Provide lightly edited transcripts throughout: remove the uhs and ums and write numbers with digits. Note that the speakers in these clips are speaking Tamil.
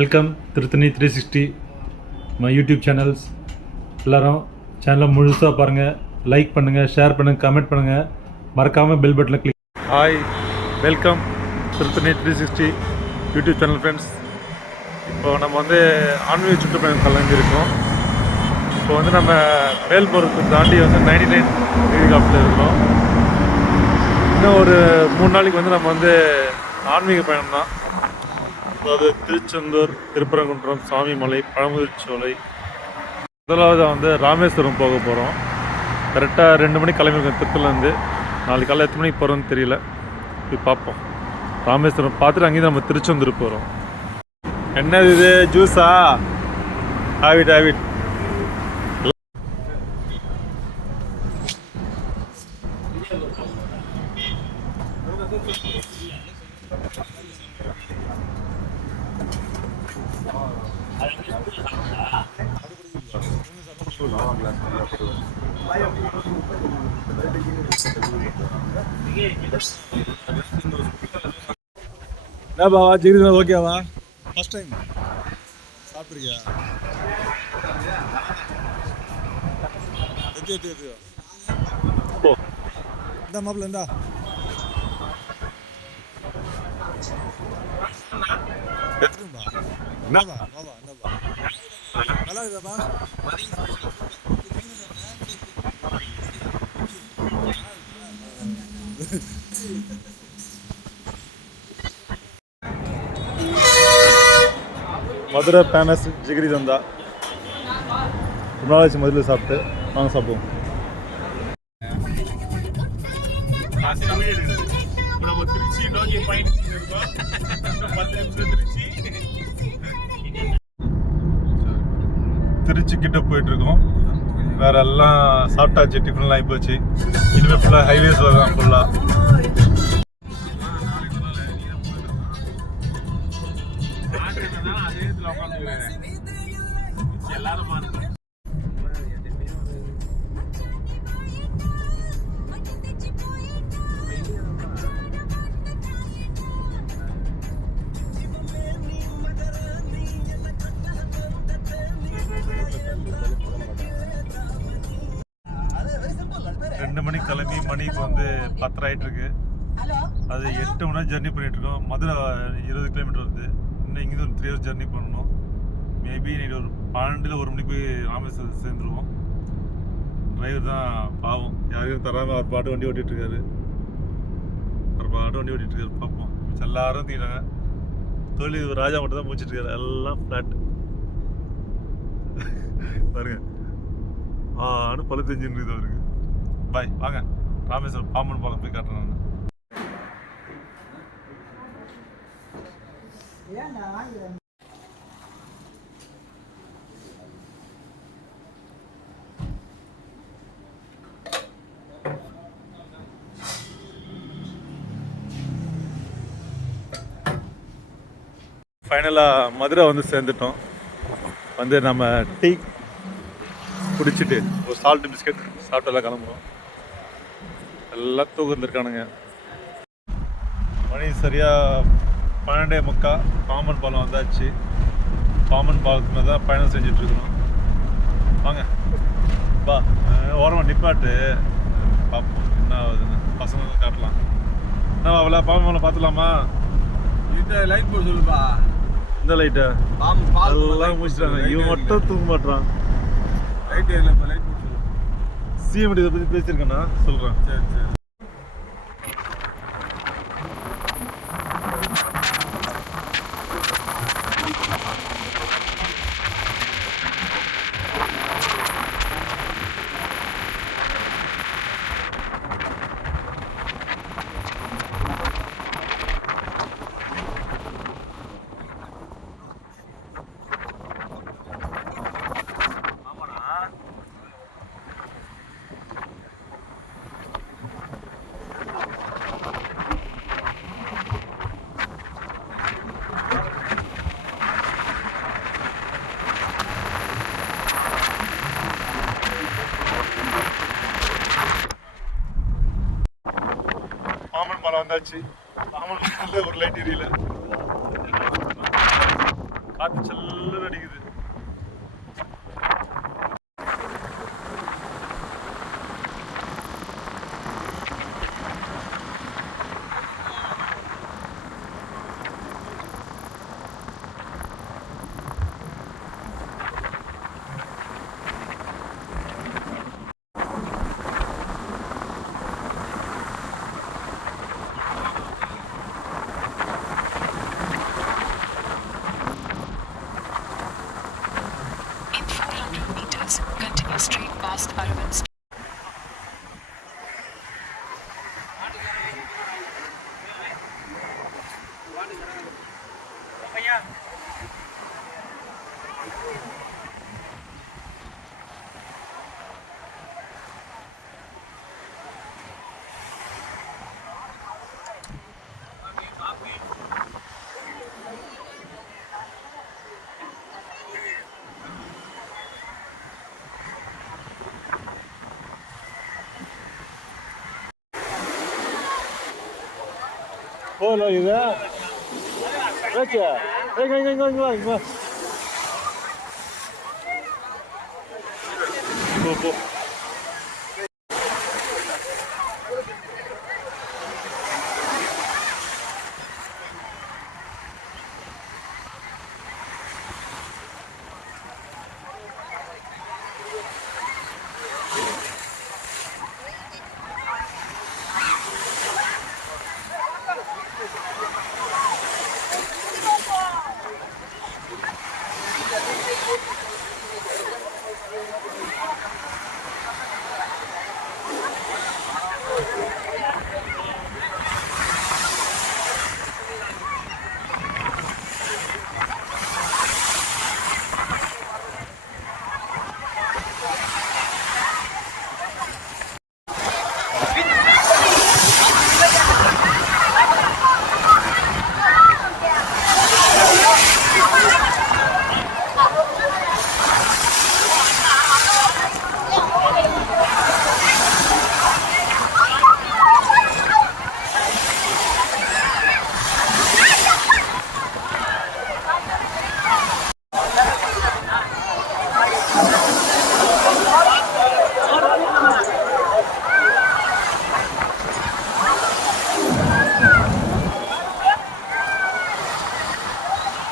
Welcome Tiruttani 360 my YouTube channels. எல்லோரும் சேனலை முழுசாக பாருங்கள், லைக் பண்ணுங்கள், ஷேர் பண்ணுங்கள், கமெண்ட் பண்ணுங்கள், மறக்காமல் பெல் பட்டனில் click. Hi, welcome Tiruttani 360 YouTube channel friends. இப்போ நம்ம ஆன்மீக சுற்றுப்பயணம் கலந்துருக்கோம். இப்போ நம்ம மேல்புறத்தை தாண்டி 99 ஹெலிகாப்டர் இருக்கிறோம். இன்னும் ஒரு 3 நாளைக்கு நம்ம ஆன்மீக பயணம் தான். அதாவது திருச்செந்தூர், திருப்பரங்குன்றம், சாமிமலை, பழமுதிர்ச்சோலை, முதலாவது ராமேஸ்வரம் போக போகிறோம். கரெக்டாக 2 மணிக்கு கிளம்பிருக்கோம் திருப்பூர்லேருந்து. நாளைக்கு காலையில் எத்தனை மணிக்கு போகிறோன்னு தெரியல, போய் பார்ப்போம். ராமேஸ்வரம் பார்த்துட்டு அங்கேயும் நம்ம திருச்செந்தூர் போகிறோம். என்னது இது, ஜூஸா? ஹேவிட் என்ன பாவா, ஜிகிரி ஓகேவா? First time சாப்பிட்ருக்கியா? எத்தியோ இந்த மாப்பிள்ள இருந்தா எத்துரும்பா. என்னப்பா பாபா, என்னப்பா நல்லா இருக்குதாப்பா? மதுரை பேனஸ் ஜிகிரி தந்தா. ரொம்ப நாள் ஆச்சு மதுரையில் சாப்பிட்டு. வாங்க சாப்பிடுவோம். திருச்சி கிட்ட போயிட்டு இருக்கோம். வேற எல்லாம் சாப்பிட்டாச்சு, டிஃபன்லாம் ஆகி போச்சு. இனிமேல் ஃபுல்லாக ஹைவேஸில் தான் ஃபுல்லாக. ரெண்டு மணிக்கு கிளம்பி மணி இப்போ 10 ஆகிட்டு இருக்கு. அது 8 மணி நேரம் ஜர்னி பண்ணிட்டு இருக்கோம். மதுரை 20 கிலோமீட்டர் வருது. இன்னும் இங்கே ஒரு 3 ஹவர்ஸ் ஜர்னி பண்ணணும். மேபி நைட்டு ஒரு 12 1 மணிக்கு போய் ராமேஸ்வரம் சேர்ந்துருவோம். டிரைவர் தான் பாவம், யாருக்கும் தராமல் அவர் பாட்டு வண்டி ஓட்டிகிட்டு இருக்காரு. பார்ப்போம். எல்லாரும் தீராங்க. தொழில் ராஜா மட்டும் தான் முடிச்சிட்டு இருக்காரு. எல்லாம் ஃப்ளாட் பாருங்க. பழு தெரிஞ்சுன்னு அவருக்கு. பாய், வாங்க ராமேஸ்வரம் பாம்பன் பாலம் போய் காட்டுறேன் நான். ஃபைனலாக மதுரை சேர்ந்துட்டோம். நம்ம டீ குடிச்சிட்டு ஒரு சால்ட் பிஸ்கட் சாப்பிட்டு எல்லாம் கிளம்புறோம். எல்லாம் தூக்கிருந்துருக்கானுங்க. மணி சரியாக 12:45. பாம்பன் பாலம் வந்தாச்சு. பாம்பன் பாலத்துக்கு தான் பயணம் செஞ்சிட்ருக்குறோம். வாங்க பா, ஓரமாக நிப்பாட்டு பார்ப்போம் என்ன ஆகுதுன்னு. பசங்க காட்டலாம். என்ன அவ்வளோ பாம்பன் பாலம் பார்த்துலாமா? லைட் போட சொல்லுப்பா. இந்த லைட்டை எல்லாம் முடிச்சிட்டாங்க. இவன் மட்டும் தூக்க மாட்டான். லைட் இல்லைப்பா, லைட் போட சொல்லு. சிஎம் இதை பற்றி பேசியிருக்கேண்ணா, சொல்கிறேன். சரி சரி. பாம்பன் பாலம் வந்தாச்சு. பாம்பன் பாலத்தில் ஒரு லைட் எரியல. காற்று செல்லுன்னு அடிக்குது. Continue straight past Aravind Street. போல இது ஏச்சா இங்க வா போ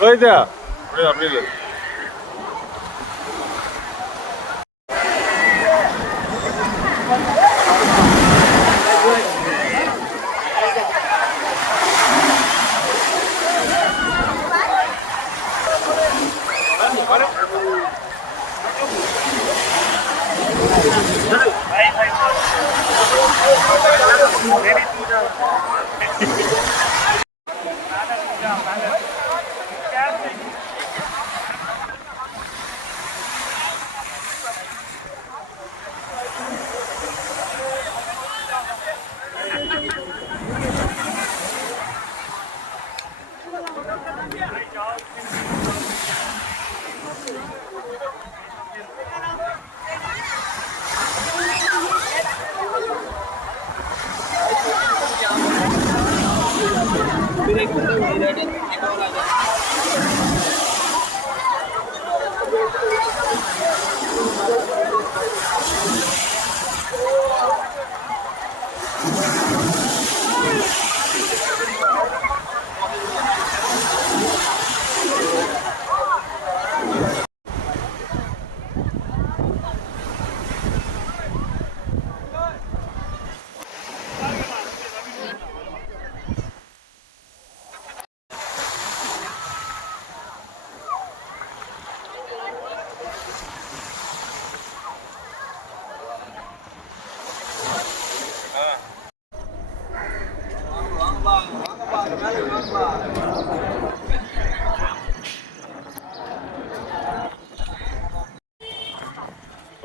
போயிட்டா அப்படி இல்லை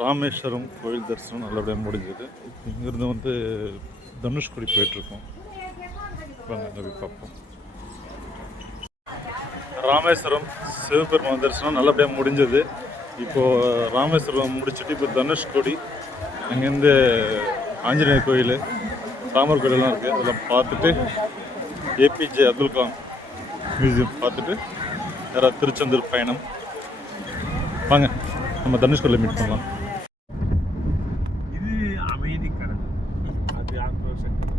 ராமேஸ்வரம் கோயில் தரிசனம் நல்லபடியாக முடிஞ்சது. இப்போ இங்கேருந்து வந்து தனுஷ்கோடி போயிட்டுருக்கோம். வாங்க அங்கே போய் பார்ப்போம். ராமேஸ்வரம் சிவபெருமான் தரிசனம் நல்லபடியாக முடிஞ்சது. இப்போது ராமேஸ்வரம் முடிச்சுட்டு இப்போ தனுஷ்கோடி அங்கேருந்து ஆஞ்சநேயர் கோயில், ராமர் கோயிலெலாம் இருக்குது. அதெல்லாம் பார்த்துட்டு ஏபிஜே அப்துல் கலாம் மியூசியம் பார்த்துட்டு யாராவது திருச்செந்தூர் பயணம் வாங்க நம்ம தனுஷ்கோடியில் மீட் பண்ணலாம். இது அமைதி கடல், அது ஆக்ரோஷ கடல்.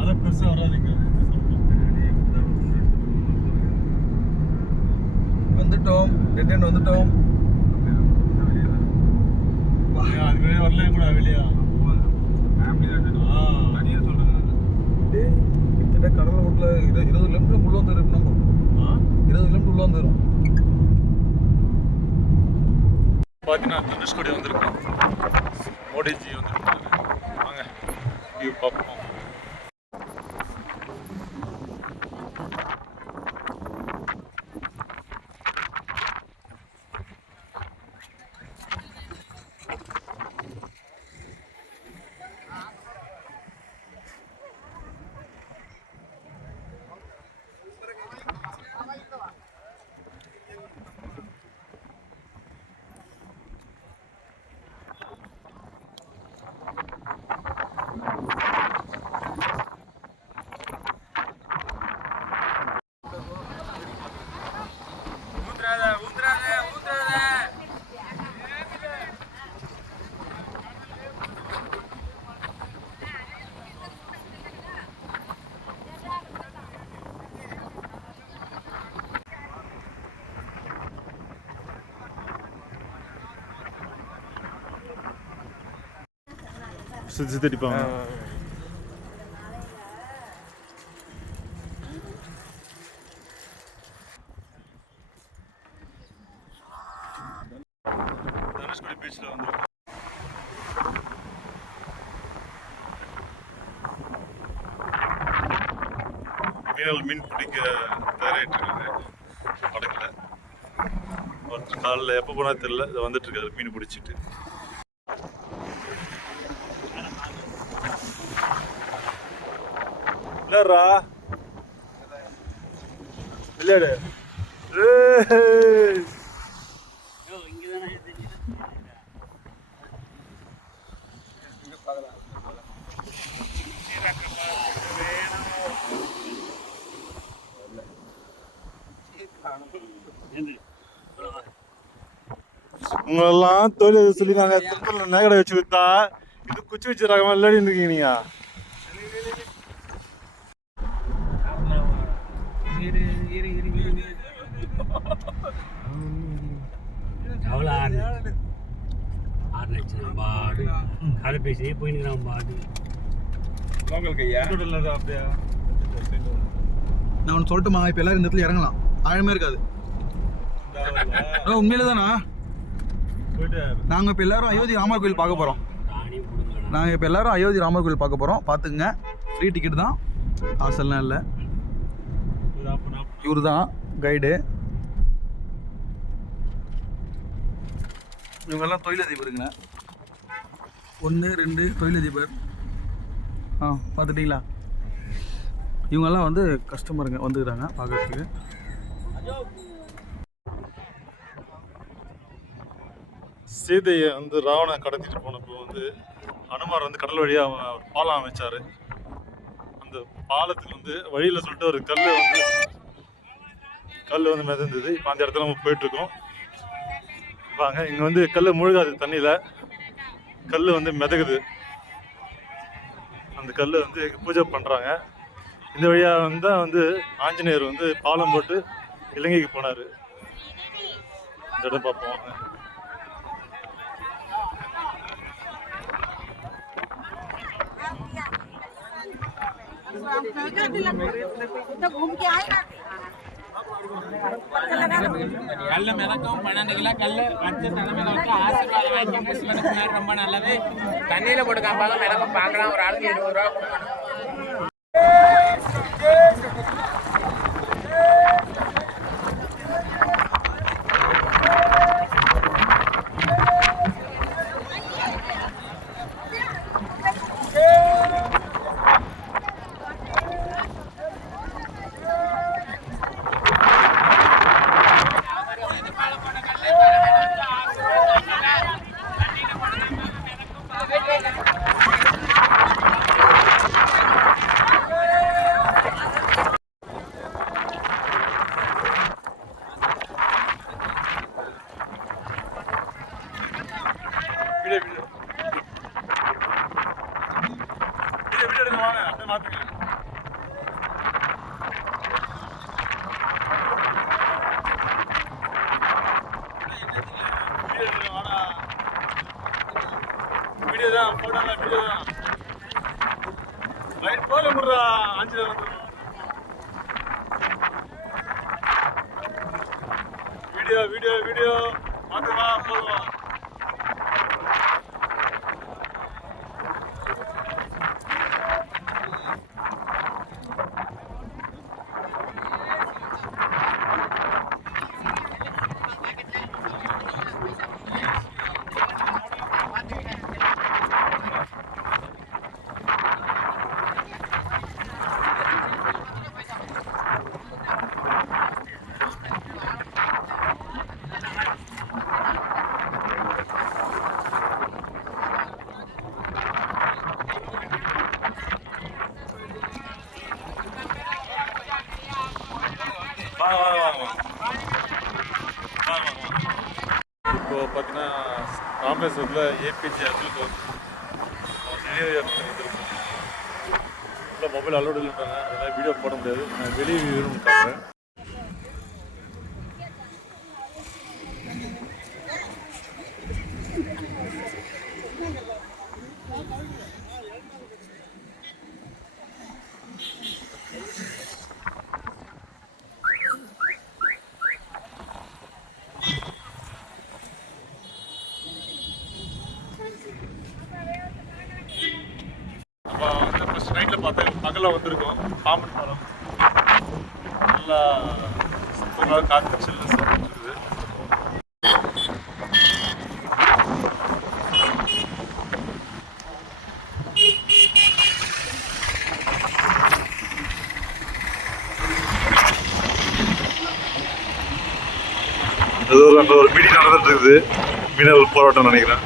அதான் பெருசாக வராதுங்க. வந்துட்டோம், டெட் எண்ட் வந்துட்டோம். அது வெளியே வரலாம் கூட வெளியா கிட்டத்தட்ட கடலை ரோட்டில் 20 கிலோமீட்டர் உள்ள வந்துடும். நம்ம 20 கிலோமீட்டர் உள்ள வந்துடும். பார்த்தீங்கன்னா தனுஷ்கோடி வந்திருக்கோம். மோடிஜி வந்திருக்காரு. வாங்க வியூ பார்ப்போம். சுற்றி அடிப்பாங்க. தனுஷ்கோடி பீச்சில் வந்து மீன் பிடிக்க தயாராகிட்டு இருக்காங்க படகுல. ஒருத்தர் காலையில் எப்போ போனால் தெரியல, இதை வந்துட்டு இருக்காரு மீன் பிடிச்சிட்டு. இல்லைரா விளையாடு. உங்களெல்லாம் தொழில் சொல்லி நாங்கள் திருப்பூரில் நேகடை வச்சு விற்றா இது குச்சி வச்சு ரகமாக விளையாடி இருக்கீங்க நீங்கள். நான் ஒன்று சொல்லட்டுமா? இப்போ எல்லாரும் இந்த இடத்துல இறங்கலாம், ஆழமே இருக்காது. உண்மையில தானா? நாங்கள் இப்போ எல்லாரும் அயோத்தி ராமர் கோயில் பார்க்க போகிறோம். பார்த்துக்குங்க. ஃப்ரீ டிக்கெட் தான், ஹாஸ்டல்லாம் இல்லை. இவரு தான் கைடு. இவங்கெல்லாம் தொழிலதிபருங்க. 1 2 தொழிலதிபர். பார்த்துட்டிங்களா? இவங்கெல்லாம் வந்து கஸ்டமருங்க வந்துக்கிறாங்க பார்க்கறதுக்கு. சீதையை வந்து ராவணன் கடத்திட்டு போனப்போ வந்து அனுமார் வந்து கடல் வழியாக பாலம் அமைச்சார். அந்த பாலத்துக்கு வந்து வழியில் சொல்லிட்டு ஒரு கல் வந்து மிதந்தது. இப்போ அந்த இடத்துல நம்ம போயிட்டுருக்கோம். வாங்க, இங்கே வந்து கல் முழுகாது, தண்ணியில் கல் வந்து மிதகுது. அந்த கல் வந்து பூஜை பண்ணுறாங்க. இந்த வழியாக வந்தால் வந்து ஆஞ்சநேயர் வந்து பாலம் போட்டு இலங்கைக்கு போனார். இந்த இடம் பார்ப்போம். घूम के आएगा கல்ல மிதக்கும் 12 கிலோ கல்லு வச்சு தலை மேல வச்சு ஆசீர்வாதம் வாங்கிக்கோங்க. சிவனுக்கு முன்னாடி ரொம்ப நல்லது. தண்ணியில போட்டு காப்பாங்க, மிதக்க பார்க்கலாம். ஒரு ஆளுக்கு 20 ரூபா கொடுக்கணும். வீடியோ எடுக்க வாங்க அப்படியே மாத்துங்க. வீடியோ எடுக்க வாடா. வீடியோ தான் போட்டோல வீடியோ தான். ரைட் போல முடுறா ஆஞ்சில வந்து. வீடியோ வீடியோ வீடியோ மாத்துவா போடுவா. இப்போ பார்த்தீங்கன்னா ராமேஸ்வரத்தில் ஏபிஜே அப்துல் கலாம் நினைவு வந்துருக்கும். இல்லை மொபைல் அலோடு இல்லைன்றாங்க, அதனால் வீடியோ போட முடியாது. நான் வெளியே வியூரும் காட்டுறேன். நம்ம வந்து ஃபஸ்ட் நைட்டில் பார்த்தா பகலில் வந்திருக்கோம். பாம்பன் பாலம் நல்லா சூப்பராக காற்று சில்லு இருக்குது. ஏதோ அங்கே ஒரு மீட்டிங் நடந்துட்டு இருக்குது. மீனவர் போராட்டம் நினைக்கிறேன்.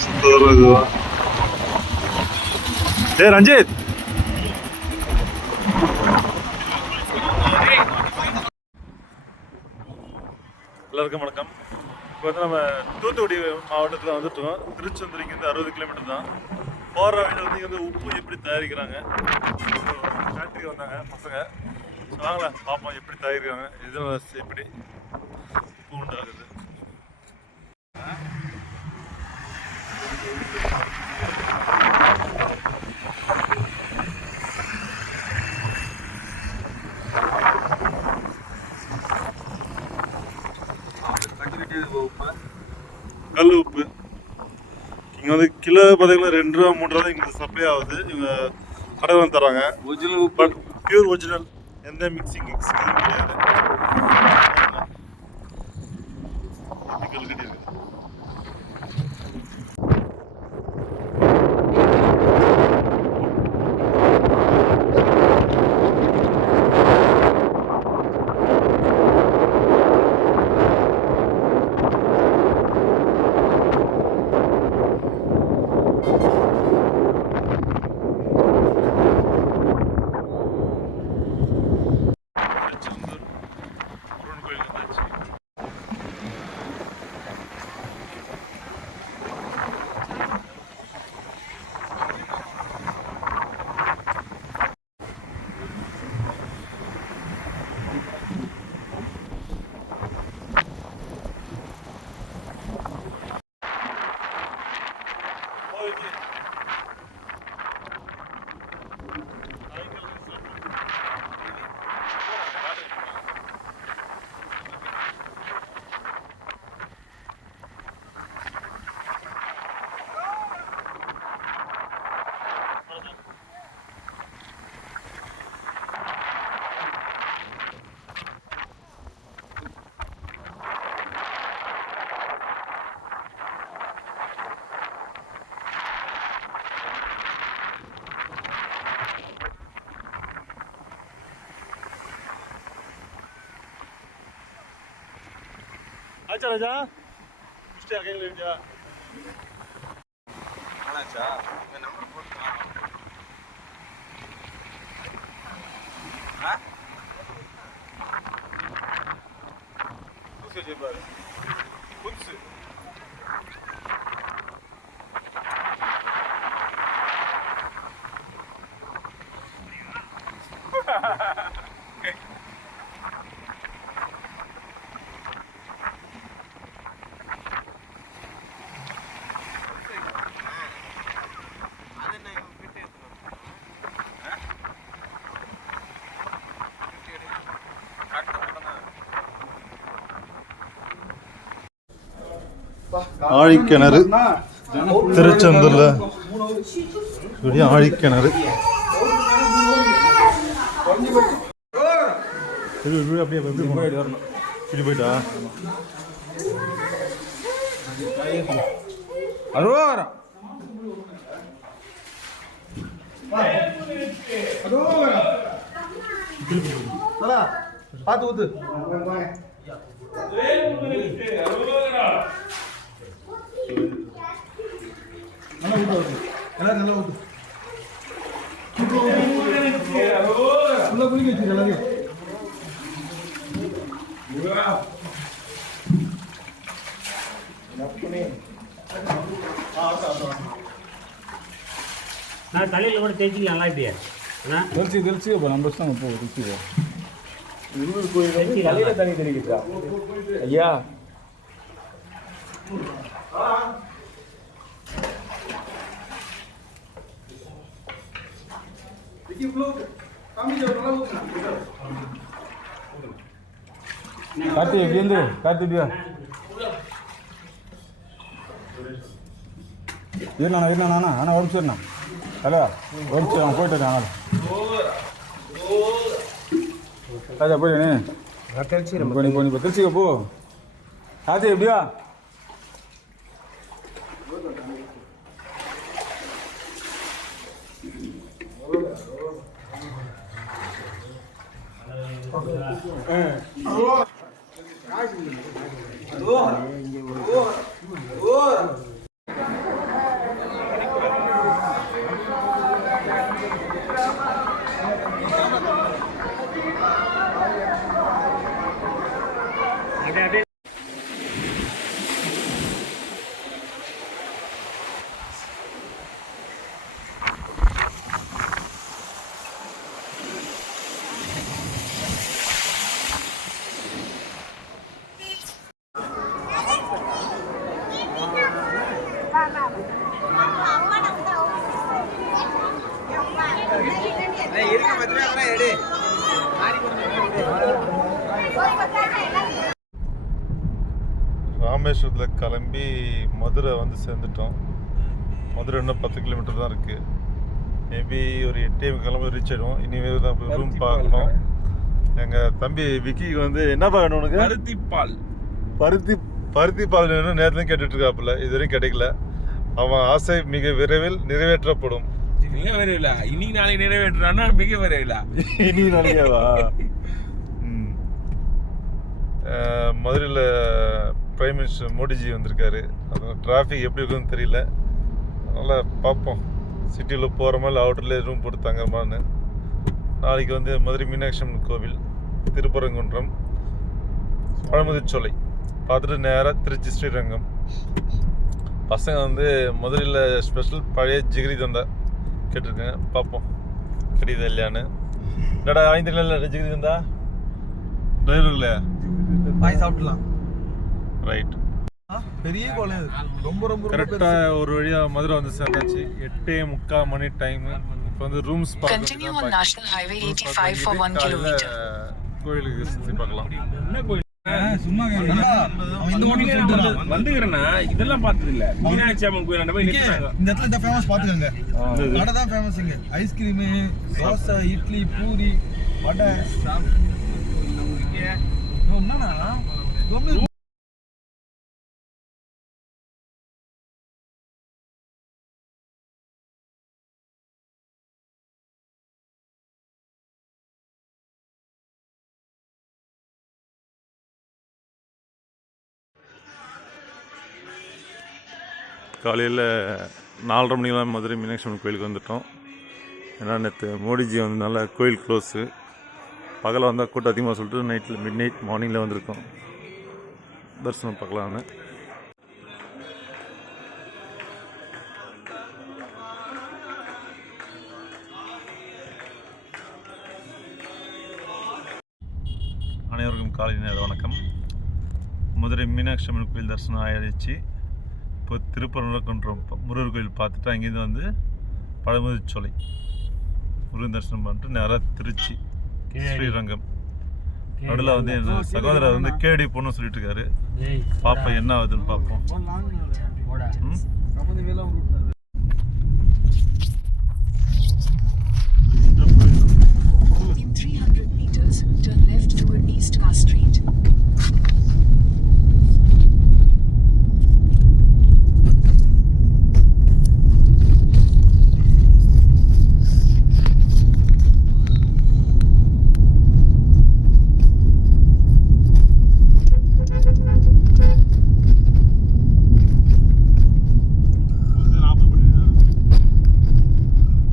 சுத்தம் இதுதான். ஏ ரஞ்சித், எல்லாருக்கும் வணக்கம். இப்போ வந்து நம்ம தூத்துக்குடி மாவட்டத்தில் வந்துட்டோம். திருச்செந்தூர் இங்கேருந்து 60 கிலோமீட்டர் தான். போகிற வழியில் வந்து இங்கே வந்து உப்பு எப்படி தயாரிக்கிறாங்க, ஃபேக்ட்ரிக்கு வந்தாங்க பசங்க. வாங்களேன் பார்ப்போம் எப்படி தயாரிக்கிறாங்க, எது எப்படி உப்பு உண்டாகுது. கல் உப்பு இங்கே வந்து கிலோ பார்த்தீங்கன்னா 2 ரூபா 3 ரூபா தான் இங்கே சப்ளை ஆகுது. இவங்க கடை வந்து தராங்க. ஒரிஜினல் உப்பு, பட் பியூர் ஒரிஜினல், எந்த மிக்சிங் கிடையாது. கல் கட்டி இருக்கு. ஆச்சா ராஜா முடிச்சிட்டு அகையில் இல்லையா? ஆனாச்சா உங்கள் நம்பர் போட்டுக்கலாம். புதுசு வச்சிருப்பாரு, புதுசு. ஆழிக்கிணறு திருச்செந்தூர்ல பெரிய ஆழிக்கிணறு. அப்படியே இப்படி போயிட்டா அரோகரம் பார்த்து ஊத்து. நல்லா ஊத்து, எல்லாம் நல்லா ஊத்து. உள்ள குளிக்க வச்சு எல்லாத்தையும். நான் தலையில் கூட தேய்ச்சிக்கலாம் நல்லா இப்படியே தெளிச்சு இப்போ நம்ம இஷ்டம் போ தெளிச்சு. தலையில தண்ணி தெரிவிக்கிறா ஐயா. கார்த்தி எப்படிந்து கார்த்தி எப்படியா இருந்தாண்ணா ஆனால் ஒரு நிமிஷம் இருந்தா ஹலோ ஒரு நிமிஷம் அவன் போயிட்டு ஆனால் ராஜா போயிட்டு போய் திருச்சிக்க போ. கார்த்தி எப்படியா ராமேஸ்வரத்தில் கிளம்பி மதுரை வந்து சேர்ந்துட்டோம். மதுரை இன்னும் 10 கிலோமீட்டர் தான் இருக்குது. மேபி ஒரு 8 கிளம்பி ரீச் ஆகிடுவோம். இனிமேல் தான் போய் ரூம் பார்க்கணும். எங்கள் தம்பி விக்கிக்கு வந்து என்னப்பா வேணும் உனக்கு? பருத்தி பால் வேணும். நேரத்துலையும் கேட்டுட்ருக்காப்புல, இது வரையும் கிடைக்கல. அவன் ஆசை மிக விரைவில் நிறைவேற்றப்படும். மிக விரைவில் இன்னைக்கு நாளைக்கு நிறைவேற்றுறான்னா மிக விரைவில் இன்னைக்கு நாளைக்கேவா? மதுரையில் பிரைம் மினிஸ்டர் மோடிஜி வந்திருக்காரு. அது டிராஃபிக் எப்படி இருக்குன்னு தெரியல. அதனால் பார்ப்போம், சிட்டியில் போகிற மாதிரி அவுட்டர்லேயே ரூம் போட்டு தங்குறமான்னு. நாளைக்கு வந்து மதுரை மீனாட்சி அம்மன் கோவில், திருப்பரங்குன்றம், பழமுதிர்ச்சோலை பார்த்துட்டு நேராக திருச்சி ஸ்ரீரங்கம். பசங்க வந்து மதுரையில் ஸ்பெஷல் பழைய ஜிகிரி தந்தா கேட்டிருக்கேன். பார்ப்போம் கிடையாது இல்லையான்னு. என்னடா வாங்கி தெரியல ஜிகிரி தந்தா டிரைவர் இல்லையா? வாங்கி சாப்பிடலாம். ரைட், பெரிய கோலம் ரொம்ப ரொம்ப கரெக்டாக ஒரு வழியாக மதுரை வந்து சேர்ந்தாச்சு. 8:45 மணி டைமு. இப்போ வந்து rooms Continue on National Highway 85 for 1 kilometer. கோயிலுக்கு சுற்றி பார்க்கலாம். என்ன கோயில்? சும்மா வந்துக்கிறேன்னா இதெல்லாம் பார்த்தது இல்ல. மீனாட்சி அம்மன் கோயில் போய் நிறுத்தாங்க. இந்த இடத்துல இந்த ஃபேமஸ் பாத்துக்கங்க. வடை தான் ஃபேமஸ் இங்க. ஐஸ்கிரீம், தோசை, இட்லி, பூரி, வடை. என்னன்னா காலையில் 4:30 மணிக்கெலாம் மதுரை மீனாட்சி அம்மன் கோயிலுக்கு வந்துவிட்டோம். ஏன்னா நேற்று மோடிஜி வந்ததுனால கோயில் க்ளோஸு. பகலில் வந்தால் கூட்டம் அதிகமாக சொல்லிட்டு மிட் நைட் மார்னிங்கில் வந்திருக்கோம். தரிசனம் பார்க்கலான்னு. காலை நேர வணக்கம். மதுரை மீனாட்சி அம்மன் கோயில் தரிசனம் ஆயிடுச்சு. இப்போ திருப்பரங்குன்றம் முருகர் கோயில் பார்த்துட்டு அங்கேருந்து வந்து பழமுதிர்ச்சோலை முருகன் தரிசனம் பண்ணிட்டு நேராக திருச்சி ஸ்ரீரங்கம். நடுவில் வந்து என் சகோதரர் வந்து கேடி போகணும்னு சொல்லிட்டு இருக்காரு. பார்ப்போம் என்ன ஆகுதுன்னு பார்ப்போம். In 300 meters, turn left toward East Car Street.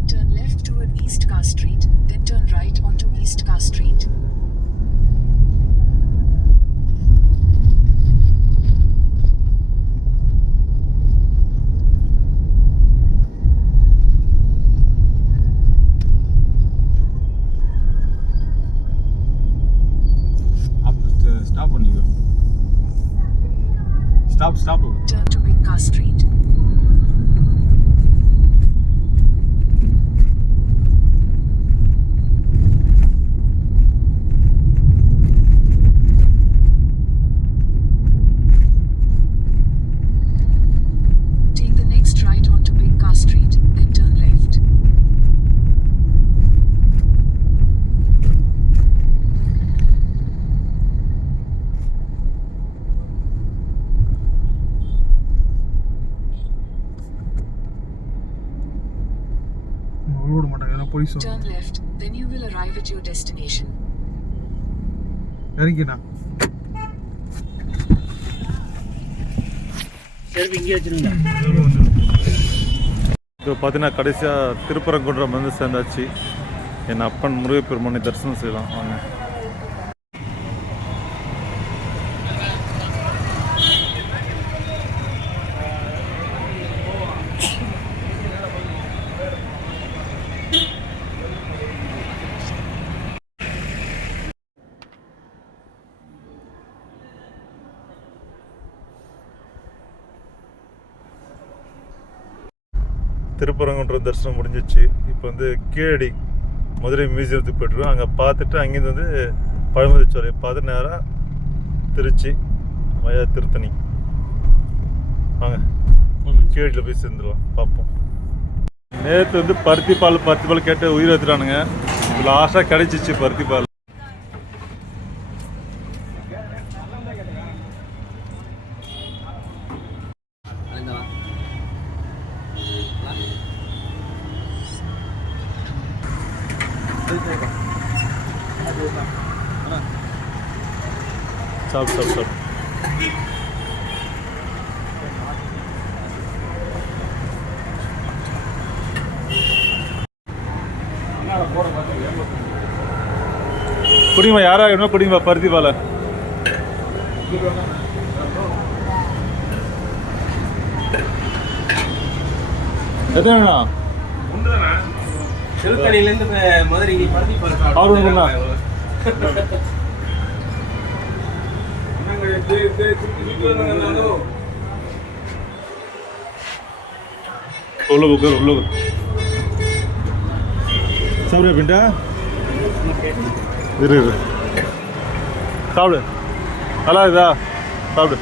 Turn left toward East Car Street, then turn right onto East Car Street. Stop only. Stop. Turn to Big Car Street. Take the next right onto Big Car Street, then turn left. ஓட மாட்டாங்க ஏன்னா police Turn left, then you will arrive at your destination. இறங்கினா சரி இங்கே வச்சுருங்க. இப்போ பார்த்தீங்கன்னா கடைசியாக திருப்பரங்குன்றம் வந்து சேர்ந்தாச்சு. என் அப்பன் முருகப்பெருமானை தரிசனம் செய்யலாம் வாங்க. திருப்பரங்குன்றம் தரிசனம் முடிஞ்சிச்சு. இப்போ வந்து கீழடி மதுரை மியூசியத்துக்கு போய்ட்டுருக்கோம். அங்கே பார்த்துட்டு அங்கேருந்து வந்து பழமுதிர்ச்சோலை பார்த்துட்டு நேராக திருச்சி வயா திருத்தணி வாங்க கீழடியில் போய் சேர்ந்துடலாம். பார்ப்போம். நேற்று வந்து பருத்தி பால் கேட்டு உயிர் எடுத்துட்டானுங்க. லாஸ்ட்டாக கிடைச்சிச்சு பருத்தி பால். சாப்பிட்டு குடிங்கம்மா. யாராக வேணுமா குடிங்கம்மா பருத்தி பாலை. எத்தனை வேணும்? திருத்தணிலேருந்து மதுரைக்கு பருத்தி பால் அவர் ஒன்றுண்ணா உள்ள சாப்பிடு பிண்டா இரு சாப்பிடு. நல்லா இதா சாப்பிடு.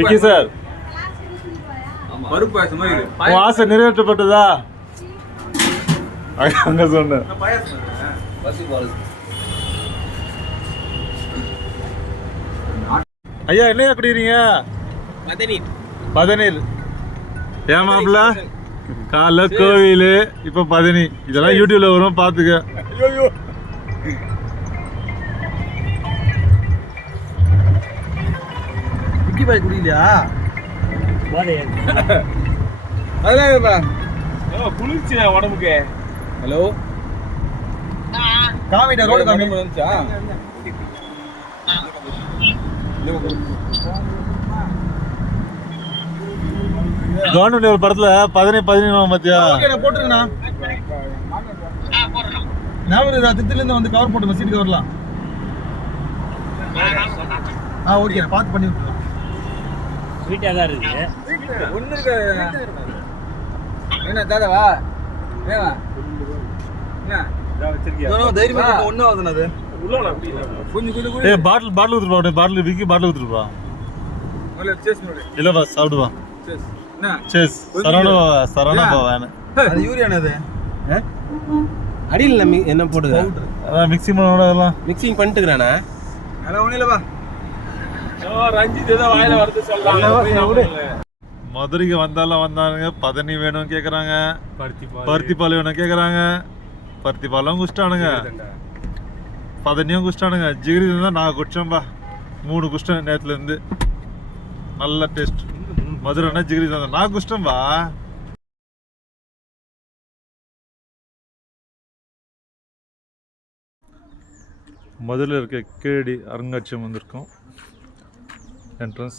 விக்கி சார் உன் ஆசை நிறைவேற்றப்பட்டதா? அங்க சொன்னேன். ஐயா என்னையா குடிக்கிறீங்க? பதநீர். ஏன் மாப்பிள்ள காலைல கோவில் இப்ப பதனி இதெல்லாம் யூடியூப்ல வரும் பாத்துக்க. விக்கி பாய் குடிக்கலையா? அதெல்லாம் குளிர்ச்சி உடம்புக்கு. ஹலோ காமிடா ரோடு காமி வந்துச்சா? கவர்மெண்ட் ஒரு படத்துல 15 பாத்தியா? ஓகே நான் போட்டுருங்கண்ணா. ஞாபகம் இருக்கா? திருத்திலேருந்து வந்து கவர் போட்டுங்க, சீட் கவர்லாம். ஓகே நான் பார்த்து பண்ணி விட்டுறேன். ஸ்வீட்டாக தான் இருக்குது. ஒன்று இருக்கு என்ன தாதாவா ஏவா என்ன தைரியமா ஒன்றும் ஆகுதுண்ணா அது கொஞ்சம் ஏய் பாட்டில் ஊத்துப்பா, பாட்டில் விக்கி பாட்டில் ஊத்துப்பா. இல்லப்பா சாப்பிடுவா. சேஸ் சரவணா வேணும். அது யூரியாண்ணா அது அடியில் என்ன போடுங்க? அதான் மிக்சிங் பண்ணோட எல்லாம் மிக்சிங் பண்ணிட்டுக்கிறானே. அதெல்லாம் ஒன்றும் இல்லைப்பா. மதுரைக்கு வந்தானுங்க. பதனி வேணும் கேக்குறாங்க, பருத்தி பால் வேணும் கேக்குறாங்க. பருத்தி பாலும் குடிச்சிட்டானுங்க, பதனியும் குடிச்சிட்டானுங்க. ஜிகிரி தான் நான் குடிச்சேன்பா, 3 குடிச்சிட்டேன் நேரத்துல இருந்து. நல்ல டேஸ்ட். மதுரைனா ஜிகிரி தான் நான் குடிச்சிட்டேன்பா. மதுரையில் இருக்க கேடி அருங்காட்சியகம் வந்திருக்கோம். என்ட்ரன்ஸ்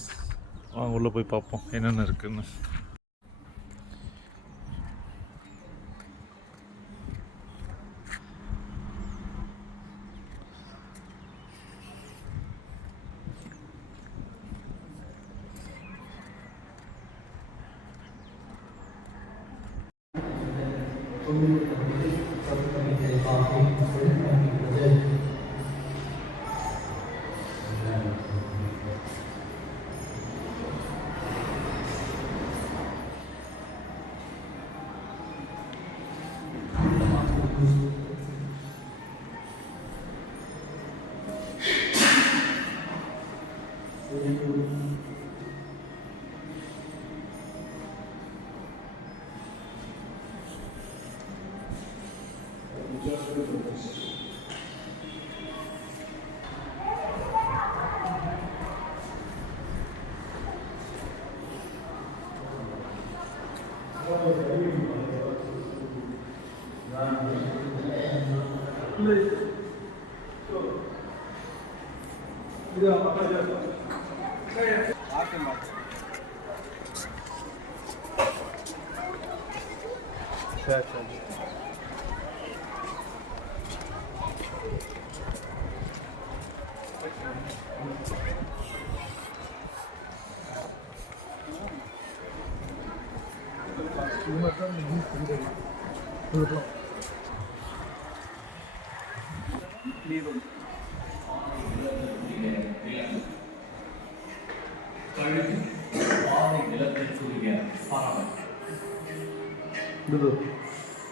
வாங்க உள்ளே போய் பார்ப்போம் என்னென்ன இருக்குன்னு.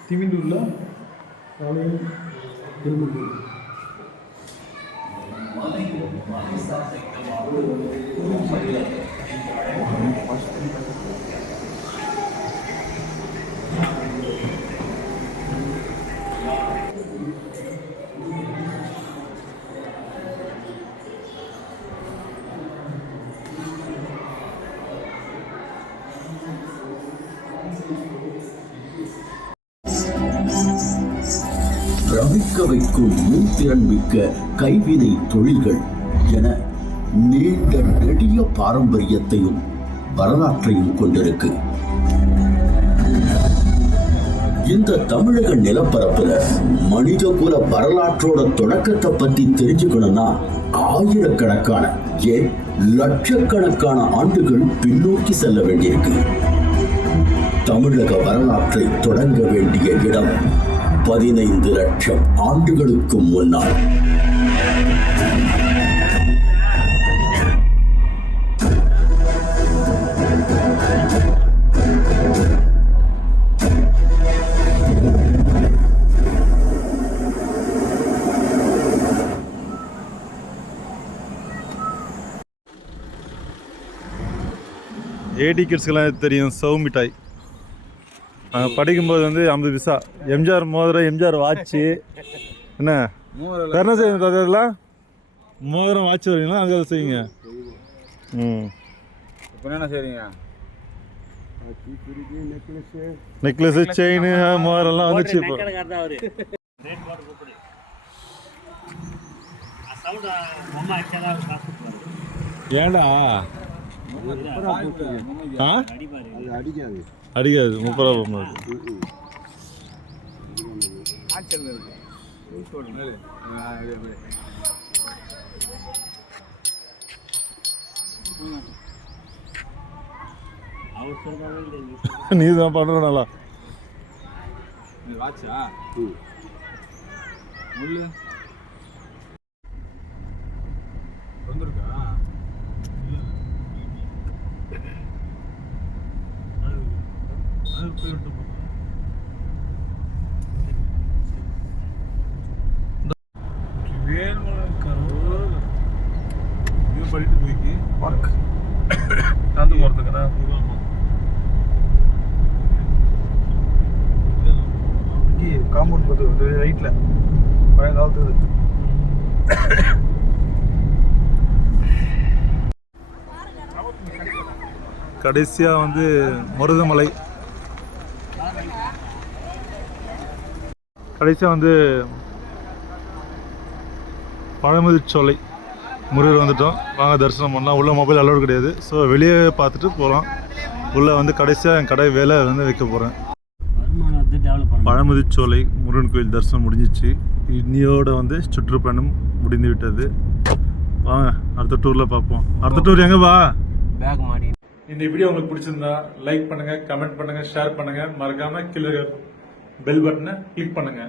திமிண்டூர்ல பிரமிக்க வைக்கும் நுண்திறன் மிக்க கைவினை தொழில்கள் என நீண்ட நெடிய பாரம்பரியத்தையும் வரலாற்றையும் கொண்டிருக்கு. இந்த தமிழக நிலப்பரப்புல மனிதகுல வரலாற்றோட தொடக்கத்தை பத்தி தெரிஞ்சுக்கணும்னா ஆயிரக்கணக்கான ஏன் லட்சக்கணக்கான ஆண்டுகள் பின்னோக்கி செல்ல வேண்டியிருக்கு. தமிழக வரலாற்றை தொடங்க வேண்டிய இடம் 15 லட்சம் ஆண்டுகளுக்கு முன்னால். ஏடி கிட்ஸ்க்கெல்லாம் தெரியும் சவு மிட்டாய். படிக்கும்போது வந்து 50 பைசா, எம்ஜிஆர் மோதிரம், எம்ஜிஆர் வாட்சு, என்ன என்ன செய்யுங்க அதெல்லாம் மோதிரம் வாட்ச் வரீங்களா அது செய்யுங்க. என்ன செய்றீங்க? நெக்லஸ், செயின், மோதிரம்லாம் வந்துச்சு இப்போ. சவுண்ட் அம்மா ஆக்சுவலாக ஏண்டா ஆ அடிக்காது. அடிக்காது 30 ரூபா போகும்போது. நீ தான் பண்ணுற நல்லா வாட்சா முள்ளு வந்திருக்கா? நடந்து போறதுக்குண்ணா காம்பவுண்ட் பார்த்து ரைட்ல பழைய காலத்து கடைசியாக வந்து மருதமலை, கடைசியாக வந்து பழமுதிர்ச்சோலை முருகர் வந்துட்டோம். வாங்க தரிசனம் பண்ணலாம். உள்ள மொபைல் அலோடு கிடையாது. ஸோ வெளியே பார்த்துட்டு போகலாம். உள்ளே வந்து கடைசியாக என் கடை வேலை வந்து வைக்க போகிறேன். பழமுதிர்ச்சோலை முருகன் கோயில் தரிசனம் முடிஞ்சிச்சு. இன்னியோட வந்து சுற்றுப்பயணம் முடிந்து விட்டது. வாங்க அடுத்த டூரில் பார்ப்போம். அடுத்த டூர் எங்கே வா? பேக் மாடி. இந்த வீடியோ உங்களுக்கு பிடிச்சிருந்தா லைக் பண்ணுங்க, கமெண்ட் பண்ணுங்க, ஷேர் பண்ணுங்க. மறக்காம கீழே பெல் பட்டனை கிளிக் பண்ணுங்க.